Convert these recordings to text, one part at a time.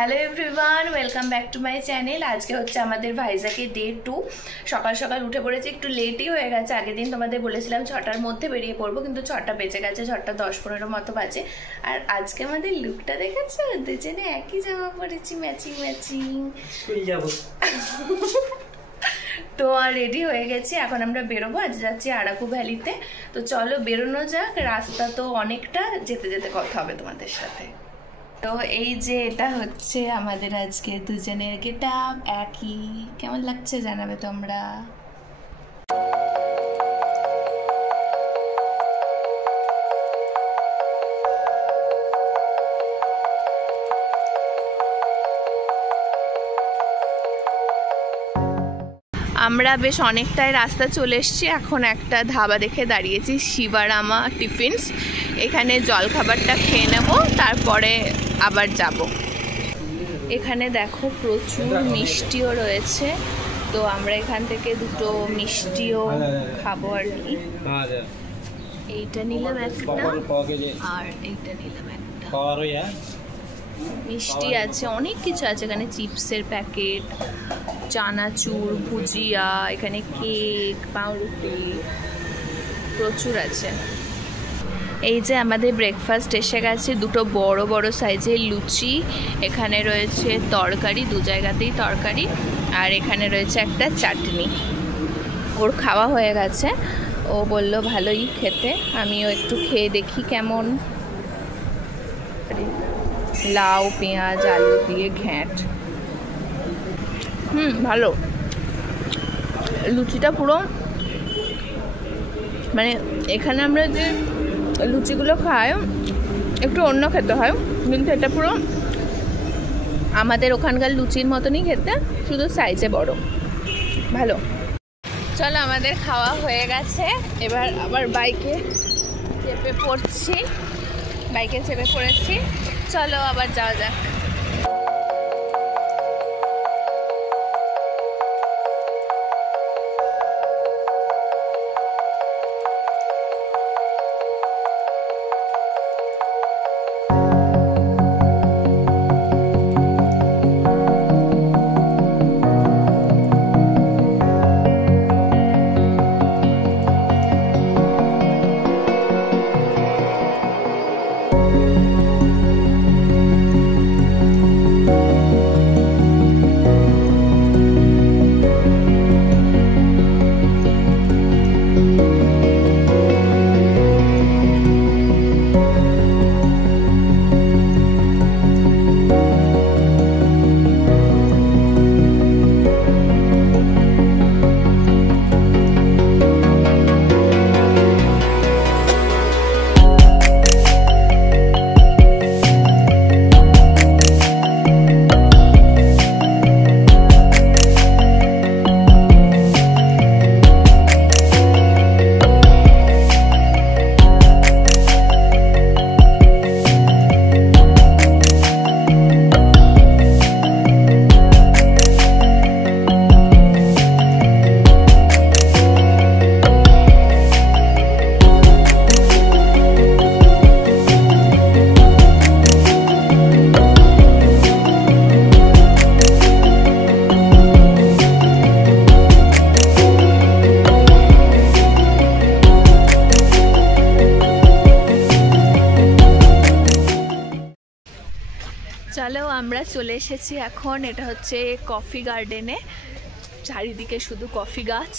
Hello everyone, welcome back to my channel. আজকে হচ্ছে আমাদের ভাইজাকের ডে 2। সকাল সকাল উঠে পড়েছি, একটু লেটই হয়ে গেছে। আগের দিন তোমাদের বলেছিলাম 6টার মধ্যে বেরিয়ে পড়বো, কিন্তু 6টা বেজে গেছে, 6টা 10-15 মতো বাজে। আর আজকে আমাদের লুকটা দেখেছো, দুজনে একই জামা পরেছি, ম্যাচিং ম্যাচিং। তো আর রেডি হয়ে গেছি, এখন আমরা বেরোবো। আজ যাচ্ছি আরাকু ভ্যালিতে। তো চলো বেরোনো যাক, রাস্তা তো অনেকটা, যেতে যেতে কথা হবে তোমাদের সাথে। তো এই যে এটা হচ্ছে আমাদের আজকে দুজনের গেটআপ, একই। কেমন লাগছে জানাবে তোমরা। আমরা বেশ অনেকটাই রাস্তা চলে এসেছি, এখন একটা ধাবা দেখে দাঁড়িয়েছি, শিবারামা টিফিনস। এখানে জলখাবারটা খেয়ে নেব, তারপরে আবার যাব। এখানে দেখো প্রচুর মিষ্টিও রয়েছে, তো আমরা এখান থেকে দুটো মিষ্টিও খাবো আর কি। এইটা নিলাম একটা, আর এইটা নিলাম একটা। মিষ্টি আছে, অনেক কিছু আছে এখানে, চিপসের প্যাকেট, চানাচুর, ভুজিয়া, এখানে কেক, পাউরুটি, প্রচুর আছে। এই যে আমাদের ব্রেকফাস্ট এসে গেছে, দুটো বড় বড় সাইজের লুচি, এখানে রয়েছে তরকারি, দু জায়গাতেই তরকারি, আর এখানে রয়েছে একটা চাটনি। ওর খাওয়া হয়ে গেছে, ও বলল ভালোই খেতে। আমিও একটু খেয়ে দেখি কেমন। লাউ, পেঁয়াজ, আলু দিয়ে ঘ্যাঁট, ভালো। লুচিটা পুরো, মানে এখানে আমরা যে লুচিগুলো খাই একটু অন্য খেতে হয়, কিন্তু এটা পুরো আমাদের ওখানকার লুচির মতনই খেতে, শুধু সাইজে বড়, ভালো। চলো আমাদের খাওয়া হয়ে গেছে, এবার আবার বাইকে চেপে পড়েছি। চলো আবার যাওয়া যাক। চলো আমরা চলে এসেছি এখন, এটা হচ্ছে কফি গার্ডেনে। চারিদিকে শুধু কফি গাছ,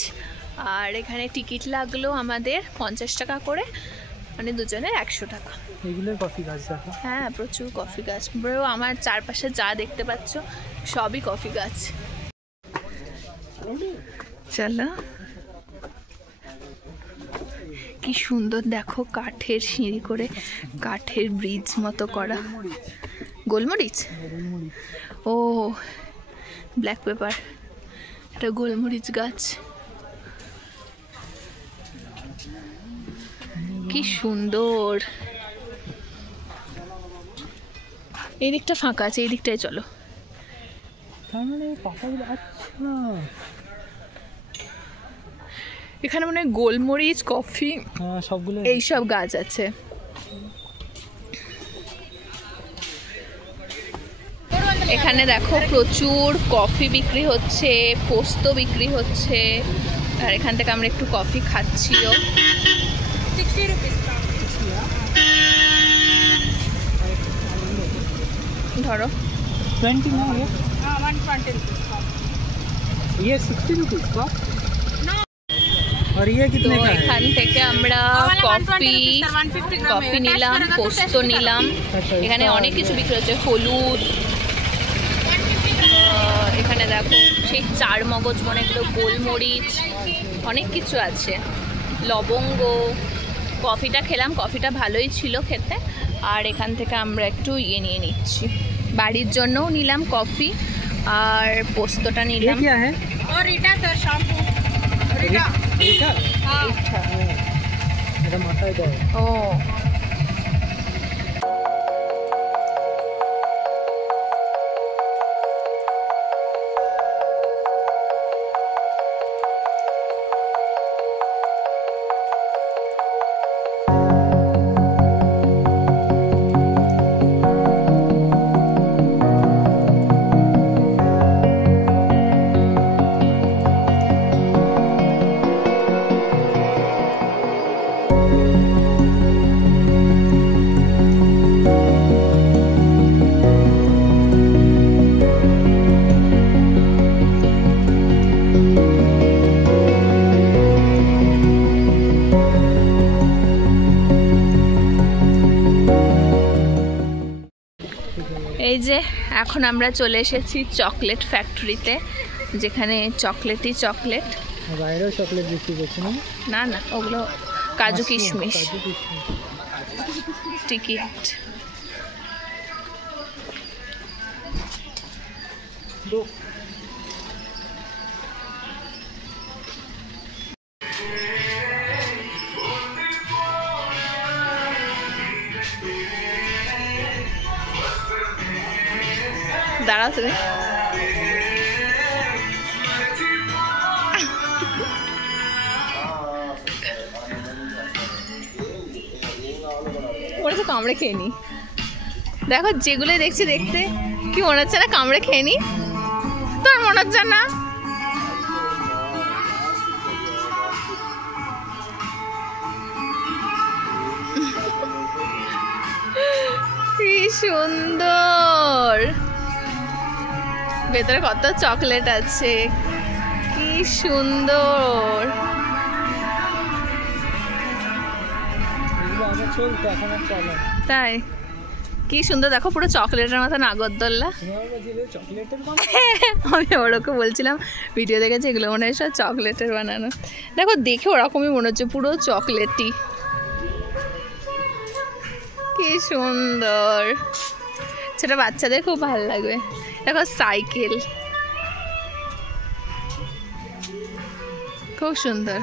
আর এখানে টিকিট লাগলো আমাদের 50 টাকা করে, মানে দুজনের 100 টাকা। এগুলো কফি গাছ দেখো। হ্যাঁ, প্রচুর কফি গাছ। ব্রো, আমার চারপাশে যা দেখতে পাচ্ছ সবই কফি গাছ। চলো, কি সুন্দর দেখো, কাঠের সিঁড়ি করে, কাঠের ব্রিজ মতো করা। গোলমরিচ, ও ব্ল্যাক পেপার, এটা গোলমরিচ গাছ। কি সুন্দর। এই দিকটা ফাঁকা আছে, এই দিকটায় চলো। এখানে মনে হয় গোলমরিচ, কফি, সবগুলো এইসব গাছ আছে। এখানে দেখো প্রচুর কফি বিক্রি হচ্ছে, পোস্ত বিক্রি হচ্ছে, আর এখান থেকে আমরা একটু কফি খাচ্ছিও। ধরো 20 में ये 120 रुपीस का, ये 60 रुपीस का, और ये कितने का है? এখান থেকে আমরা কফি নিলাম, পোস্ত নিলাম। এখানে অনেক কিছু বিক্রি হচ্ছে, হলুদ, এখানে দেখো সেই চার মগজ মনে এগুলো, গোলমরিচ, অনেক কিছু আছে, লবঙ্গ। কফিটা খেলাম, কফিটা ভালোই ছিল খেতে। আর এখান থেকে আমরা একটু ইয়ে নিয়ে নিচ্ছি, বাড়ির জন্যও নিলাম কফি, আর পোস্তটা নিলাম। और रीटा सर शैम्पू, रीटा रीटा हां এটা মাথায় দাও। ও এই যে এখন আমরা চলে এসেছি চকলেট ফ্যাক্টরিতে, যেখানে চকলেটই চকলেট। বাইরেও চকলেট বিক্রি করছে না? না না, ওগুলো কাজু কিশমিশ। টিকিট দাঁড়াও তুমি। ওরা তো কামড়ে খেয়ে নি। দেখো যেগুলো দেখছি দেখতে কি মনে হচ্ছে না কামড়ে খেয়ে নি? তোর মনে হচ্ছে না? কি সুন্দর, ভেতরে কত চকলেট আছে, কি সুন্দর। তাই কি সুন্দর, দেখো পুরো চকলেটের মতো নাগরদোল্লা। আমি ওরকম বলছিলাম ভিডিও দেখেছি এগুলো মনে হয় সব চকলেটের বানানো। দেখো দেখে ওরকমই মনে হচ্ছে, পুরো চকলেটই। কি সুন্দর, সেটা বাচ্চাদের খুব ভালো লাগবে। দেখো সাইকেল, খুব সুন্দর।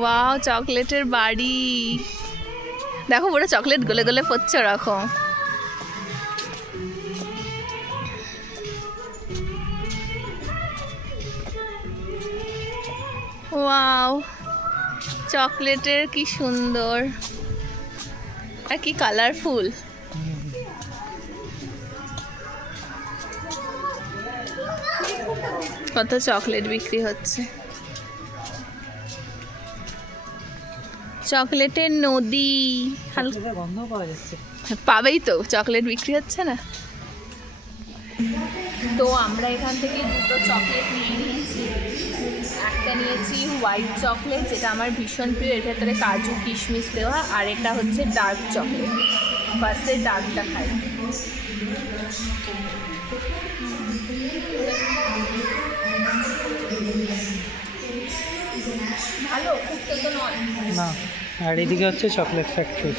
ওয়াও, চকলেটের বাড়ি। দেখো পুরো চকলেট গলে গলে পড়ছে ওরকম। ওয়াও, চকলেটের কি সুন্দর আর কি কালারফুল। কত চকলেট বিক্রি হচ্ছে, চকলেটের নদী। গন্ধ পাওয়া যাচ্ছে, পাবেই তো, চকলেট বিক্রি হচ্ছে না তো। আমরা এখান থেকে দুটো চকলেট নিয়ে নিয়েছি। একটা নিয়েছি হোয়াইট চকলেট, যেটা আমার ভীষণ প্রিয়, এর ভেতরে কাজু কিশমিশ দেওয়া, আর এটা হচ্ছে ডার্ক চকলেট। ফার্স্টে ডার্কটা খাই। ভালো, খুব তো নয় না। আর এদিকে হচ্ছে চকলেট ফ্যাক্টরি,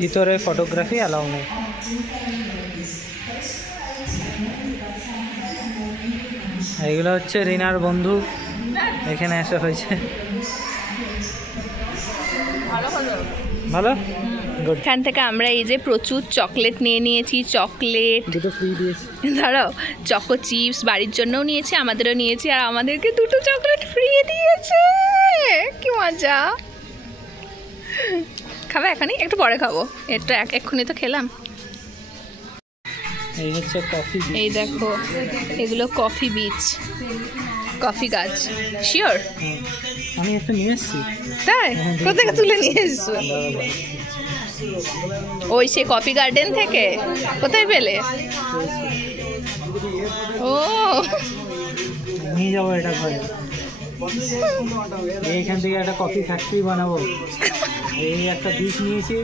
ভিতরে ফটোগ্রাফি অ্যালাউ নেই। এগুলো হচ্ছে রিনার বন্ধু, এখানে আসা হয়েছে। ভালো, গুড। এখান থেকে আমরা এই যে প্রচুর চকলেট নিয়ে নিয়েছি, চকলেট দুটো ফ্রি দিয়েছি। দাঁড়াও, চকো চিপস বাড়ির জন্যও নিয়েছি, আমাদেরও নিয়েছি, আর আমাদেরকে দুটো চকলেট ফ্রি দিয়েছে। কি মজা। খাবে এখনই? একটু পরে খাবো, একটু এক্ষুনি তো খেলাম। এই হচ্ছে কফি। এই দেখো এগুলো কফি বীজ, কফি গাছ। শিওর? আমি একটা নিয়ে এসেছি। তাই? কোথেকে তুলে নিয়ে এসছো? ওই সে কফি গার্ডেন থেকে? কোথায় পেলে? ও নিয়ে যাবো এটা ঘরে। এইখান থেকে একটা কফি ফ্যাক্টরি বানাবো। এই একটা বীজ নিয়েছি,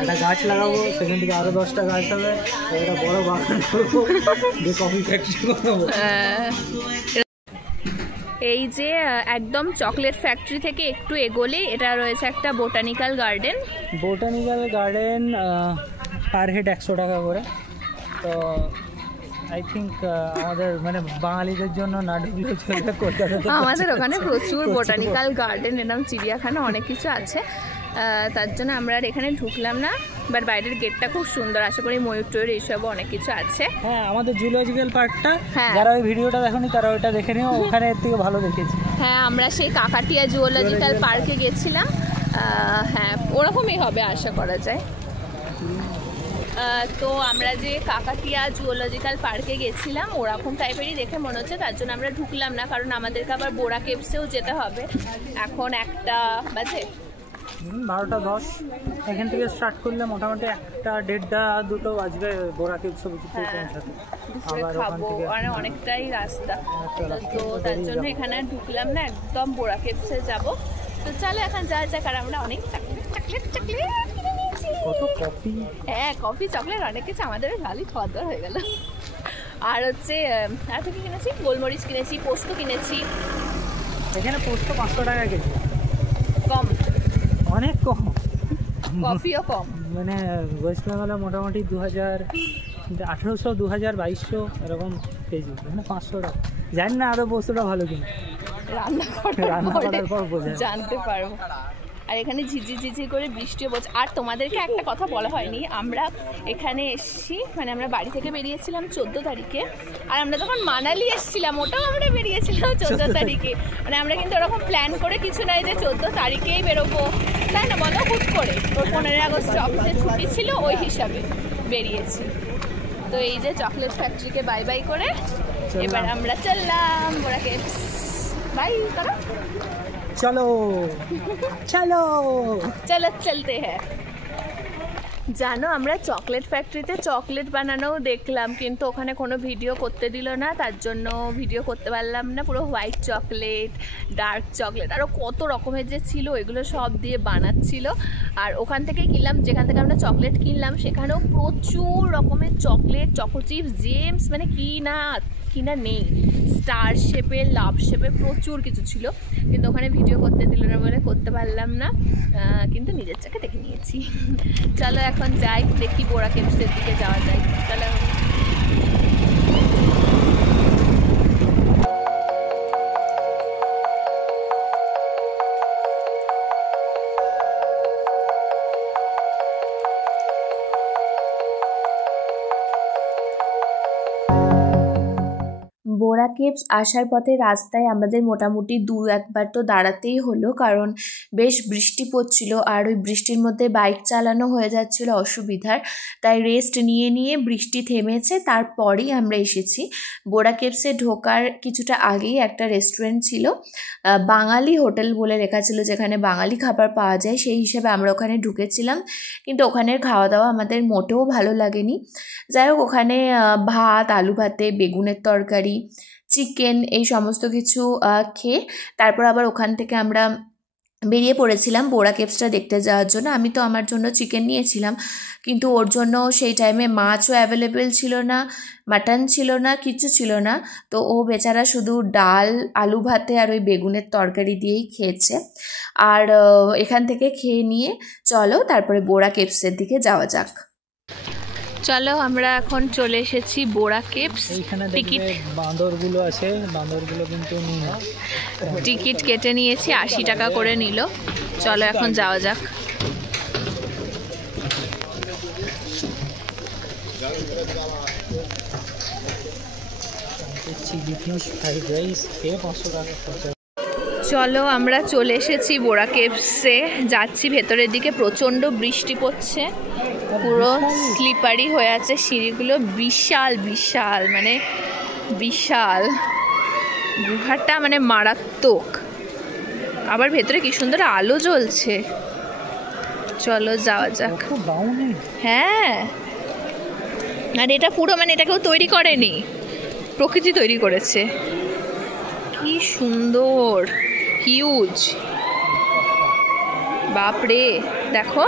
একটা গাছ লাগাবো, সেখান থেকে আরো 10টা গাছ হবে, একটা বড় বাগান করবো, দিয়ে কফি ফ্যাক্টরি বানাবো। এই যে একদম চকলেট ফ্যাক্টরি থেকে একটু এগোলেই এটা রয়েছে একটা botanical garden. Botanical garden per head 100 টাকা করে। তো আই থিঙ্ক আমাদের মানে বাঙালিদের জন্য না ঢুকলে চলবে। কলকাতাতে আমাদের ওখানে প্রচুর বোটানিক্যাল গার্ডেন, এরকম চিড়িয়াখানা অনেক কিছু আছে, তার জন্য আমরা আর এখানে ঢুকলাম না। বাট বাইরের গেটটা খুব সুন্দর, আশা করি ময়ূর টয়ূর এইসবও অনেক কিছু আছে। হ্যাঁ, আমাদের জুলজিক্যাল পার্কটা, হ্যাঁ, যারা ওই ভিডিওটা দেখোনি তারা ওইটা দেখে নিও, ওখানে এর থেকে ভালো দেখেছি। হ্যাঁ, আমরা সেই কাকাটিয়া জুলজিক্যাল পার্কে গেছিলাম। হ্যাঁ, ওরকমই হবে আশা করা যায়। তো আমরা যে কাকাটিয়া জুলজিক্যাল পার্কে গেছিলাম ওরকম টাইপেরই দেখে মনে হচ্ছে, তার জন্য আমরা ঢুকলাম না, কারণ আমাদেরকে আবার বোরা কেভসেও যেতে হবে। এখন 1টা বাজে, 12টা 10। এখান থেকে স্টার্ট করলে মোটামুটি 1টা 1:30 2টো বাজবে বোরা কেভস পৌঁছাতে। আবার খাবো, মানে অনেকটাই রাস্তা, তো তার জন্য এখানে ঢুকলাম না, একদম বোরা কেভসে যাবো। তো চলো এখন যাওয়া যাক। আর আমরা অনেক চকলেট কিনে নিয়েছি। কত কফি! হ্যাঁ, কফি চকলেট অনেক কিছু, আমাদের ভালোই খাওয়া দাওয়া হয়ে গেল। আর হচ্ছে আর কি কিনেছি, গোলমরিচ কিনেছি, পোস্ত কিনেছি। এখানে পোস্ত 500 টাকা কেজি, কম, অনেক কম। কফিও কম। মানে ওয়েস্ট বেঙ্গলে মোটামুটি 1800 2000 2200 এরকম কেজি, এখানে 500 টাকা। জানি না আরও পোস্তটা ভালো কিনা, রান্না করার পর বোঝা জানতে পারবো। আর এখানে ঝিঝি করে বৃষ্টিও পড়ছে। আর তোমাদেরকে একটা কথা বলা হয়নি, আমরা এখানে এসেছি, মানে আমরা বাড়ি থেকে বেরিয়েছিলাম 14 তারিখে, আর আমরা যখন মানালি এসেছিলাম ওটাও আমরা বেরিয়েছিলাম 14 তারিখে। মানে আমরা কিন্তু ওরকম প্ল্যান করে কিছু নাই যে 14 তারিখেই বেরোবো, তাই না বলো? হুট করে ওর 15 আগস্ট অফিসে ছুটি ছিল, ওই হিসাবে বেরিয়েছি। তো এই যে চকলেট ফ্যাক্টরিকে বাই বাই করে এবার আমরা চললাম বোরা কেভস। বাই করো। চলো চলো চলো চলতে হ্যাঁ। জানো, আমরা চকলেট ফ্যাক্টরিতে চকলেট বানানোও দেখলাম, কিন্তু ওখানে কোনো ভিডিও করতে দিল না, তার জন্য ভিডিও করতে পারলাম না। পুরো হোয়াইট চকলেট, ডার্ক চকলেট, আরও কত রকমের যে ছিল, এগুলো সব দিয়ে বানাচ্ছিল। আর ওখান থেকে কিনলাম, যেখান থেকে আমরা চকলেট কিনলাম সেখানেও প্রচুর রকমের চকলেট, চকো চিপস, জেমস, মানে কিনা নেই, স্টার শেপের, লাভ শেপের, প্রচুর কিছু ছিল। কিন্তু ওখানে ভিডিও করতে দিল না বলে করতে পারলাম না, কিন্তু নিজের চোখে দেখে নিয়েছি। চলো এখন যাই, দেখি বোরা কেভসের দিকে যাওয়া যায়। চলো। বোরা কেভস আসার পথে রাস্তায় আমাদের মোটামুটি 2-1বার তো দাঁড়াতেই হলো, কারণ বেশ বৃষ্টি পড়ছিল, আর ওই বৃষ্টির মধ্যে বাইক চালানো হয়ে যাচ্ছিল অসুবিধার, তাই রেস্ট নিয়ে নিয়ে বৃষ্টি থেমেছে তারপরেই আমরা এসেছি। বোরা কেভসে ঢোকার কিছুটা আগেই একটা রেস্টুরেন্ট ছিল, বাঙালি হোটেল বলে লেখা ছিল, যেখানে বাঙালি খাবার পাওয়া যায়, সেই হিসেবে আমরা ওখানে ঢুকেছিলাম। কিন্তু ওখানের খাওয়া দাওয়া আমাদের মোটেও ভালো লাগেনি। যাই হোক, ওখানে ভাত, আলু ভাতে, বেগুনের তরকারি, চিকেন, এই সমস্ত কিছু খেয়ে তারপর আবার ওখান থেকে আমরা বেরিয়ে পড়েছিলাম বোরা কেভসটা দেখতে যাওয়ার জন্য। আমি তো আমার জন্য চিকেন নিয়েছিলাম, কিন্তু ওর জন্য সেই টাইমে মাছও অ্যাভেলেবেল ছিল না, মাটন ছিল না, কিছু ছিল না। তো ও বেচারা শুধু ডাল, আলু ভাতে আর ওই বেগুনের তরকারি দিয়েই খেয়েছে। আর এখান থেকে খেয়ে নিয়ে চলো তারপরে বোরা কেভসের দিকে যাওয়া যাক। চলো, আমরা এখন চলে এসেছি বোরা কেভস। টিকিট, বাঁদরগুলো আছে, বাঁদরগুলো কিন্তু টিকিট কেটে নিয়েছি, 80 টাকা করে নিল। চলো এখন যাওয়া যাক। চিলি ফিশ ফ্রাইড রাইস খেয়ে 500 টাকা খরচা। চলো আমরা চলে এসেছি বোরা কেভসে, যাচ্ছি ভেতরের দিকে। প্রচণ্ড বৃষ্টি পড়ছে, পুরো স্লিপারি হয়ে আছে সিঁড়িগুলো। বিশাল বিশাল মানে বিশাল গুহাটা, মানে মারাত্মক। আবার ভেতরে কি সুন্দর আলো জ্বলছে। চলো যাওয়া যাক। হ্যাঁ, আর এটা পুরো মানে এটা কেউ তৈরি করেনি, প্রকৃতি তৈরি করেছে। কি সুন্দর, হিউজ, বাপরে দেখো।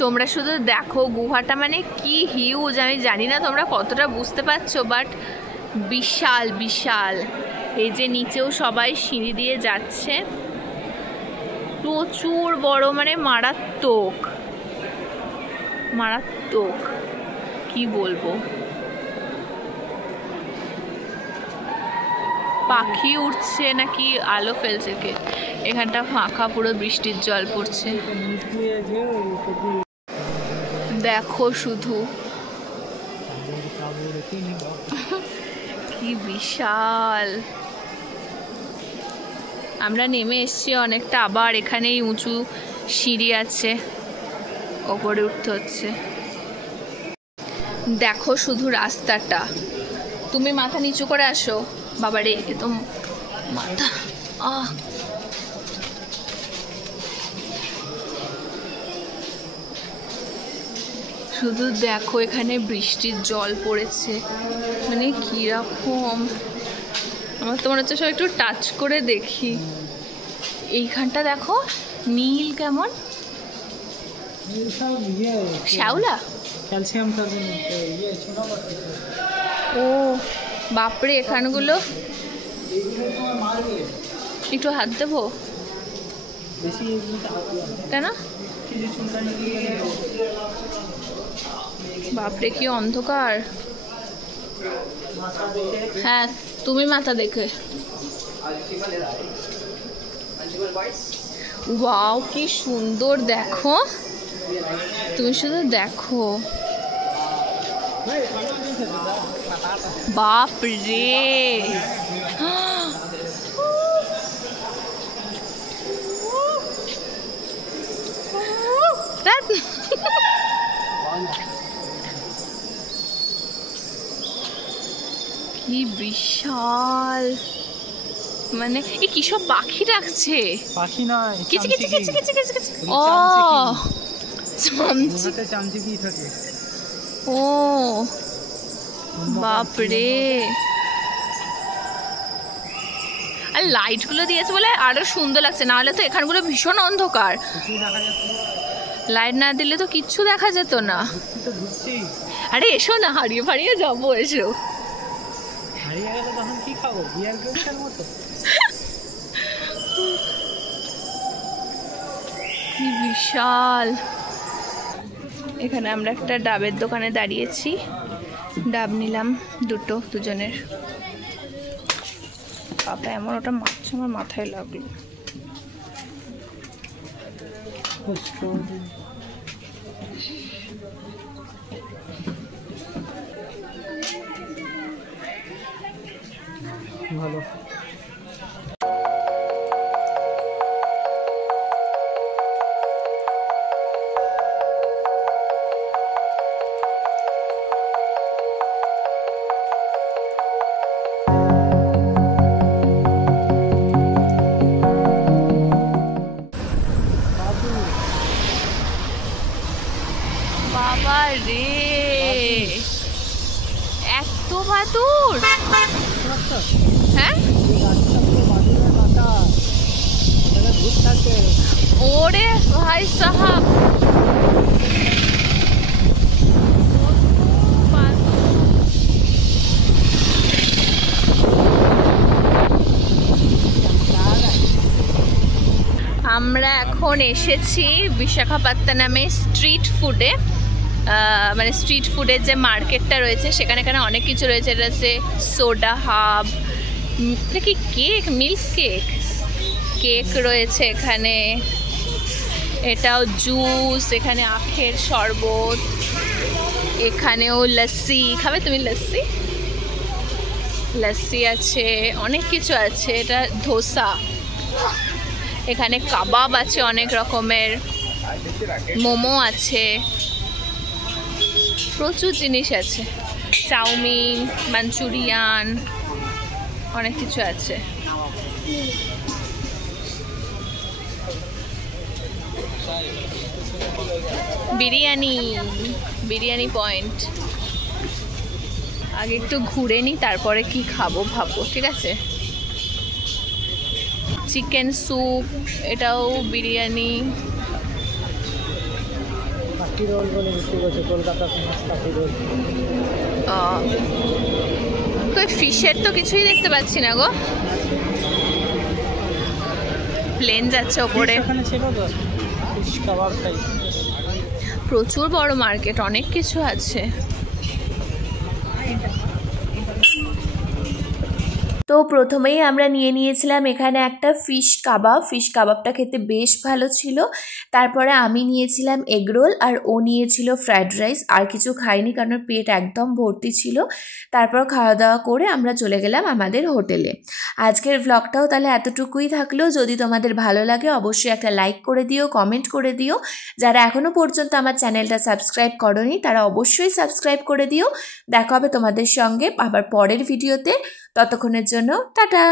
তোমরা শুধু দেখো গুহাটা মানে কি হিউজ। আমি জানি না তোমরা কতটা বুঝতে পারছো, বাট বিশাল বিশাল। এই যে নিচেও সবাই সিঁড়ি দিয়ে যাচ্ছে, প্রচুর বড়, মানে মারাত্মক মারাত্মক, কি বলবো। পাখি উঠছে নাকি আলো ফেলছে কে। এখানটা ফাঁকা, পুরো বৃষ্টির জল পড়ছে। দেখো শুধু কি বিশাল। আমরা নেমে এসছি অনেকটা, আবার এখানেই উঁচু সিঁড়ি আছে, ওপরে উঠতে হচ্ছে। দেখো শুধু রাস্তাটা। তুমি মাথা নিচু করে আসো। বাবারে, এ তো মাথা। শুধু দেখো এখানে বৃষ্টির জল পড়েছে, মানে কিরকম। আমার তো মনে হচ্ছে সব একটু টাচ করে দেখি। এইখানটা দেখো নীল কেমন, শ্যাওলা, ক্যালসিয়াম কার্বনেট। ও বাপরে, এখানগুলো একটু হাত দেবো কেন? বাপরে কি অন্ধকার। হ্যাঁ, তুমি মাথা দেখে। ওয়াও কি সুন্দর দেখো, তুমি শুধু দেখো। বাপরে, কি বিশাল। মানে কি সব পাখি ডাকছে? পাখি নয়, কিচি কিচি কিচি কিচি কিচি কিচি। ও চামচিকি থাকে। ও বাপরে, আর লাইট গুলো দিয়েছে বলে আরো সুন্দর লাগছে, না হলে তো এখানগুলো ভীষণ অন্ধকার। লাইট না দিলে তো কিচ্ছু দেখা যেত না। আরে এসো না, হারিয়ে ফারিয়ে যাবো, এসো। হারিয়ে গেলে তখন কি খাবো? বিয়ার গ্লাসের মতো। কি বিশাল। এখানে আমরা একটা ডাবের দোকানে দাঁড়িয়েছি, ডাব নিলাম দুজনের। বাবা এমন ওটা মারছে, আমার মাথায় লাগলো। ভালো। বাবা রে, এত বাদুর। হ্যাঁ, ওরে ভাই সাহাব, আমরা এখন এসেছি বিশাখাপত্তনমে স্ট্রিট ফুডে। মানে স্ট্রিট ফুডের যে মার্কেটটা রয়েছে সেখানে অনেক কিছু রয়েছে। এটা হচ্ছে সোডা হাব, এটা কি কেক, মিল্ক কেক, কেক রয়েছে এখানে। এটাও জুস, এখানে আখের শরবত, এখানেও লস্যি খাবে তুমি? লস্যি লস্যি আছে, অনেক কিছু আছে। এটা ধোসা। এখানে কাবাব আছে অনেক রকমের, মোমো আছে, প্রচুর জিনিস আছে। চাউমিন, মাঞ্চুরিয়ান, অনেক কিছু আছে। বিরিয়ানি, বিরিয়ানি পয়েন্ট। আগে একটু ঘুরে নিই, তারপরে কি খাবো ভাববো, ঠিক আছে? চিকেন স্যুপ, এটাও বিরিয়ানি। কাঠি রোল বলে বিক্রি করছে, কলকাতা ফেমাস কাঠি রোল। কই ফিশের তো কিছুই দেখতে পাচ্ছি না গো। প্লেন যাচ্ছে ওপরে। এখানে ছিল তো ফিশ কাবাব টাইপ। প্রচুর বড় মার্কেট, অনেক কিছু আছে। তো প্রথমেই আমরা নিয়ে নিয়েছিলাম এখানে একটা ফিশ কাবাব। ফিশ কাবাবটা খেতে বেশ ভালো ছিল। তারপরে আমি নিয়েছিলাম এগরোল, আর ও নিয়েছিল ফ্রাইড রাইস। আর কিছু খাইনি কারণ পেট একদম ভর্তি ছিল। তারপর খাওয়া দাওয়া করে আমরা চলে গেলাম আমাদের হোটেলে। আজকের ভ্লগটাও তাহলে এতটুকুই থাকলো। যদি তোমাদের ভালো লাগে অবশ্যই একটা লাইক করে দিও, কমেন্ট করে দিও। যারা এখনও পর্যন্ত আমার চ্যানেলটা সাবস্ক্রাইব করোনি তারা অবশ্যই সাবস্ক্রাইব করে দিও। দেখা হবে তোমাদের সঙ্গে আবার পরের ভিডিওতে। ততক্ষণের জন্য টাটা।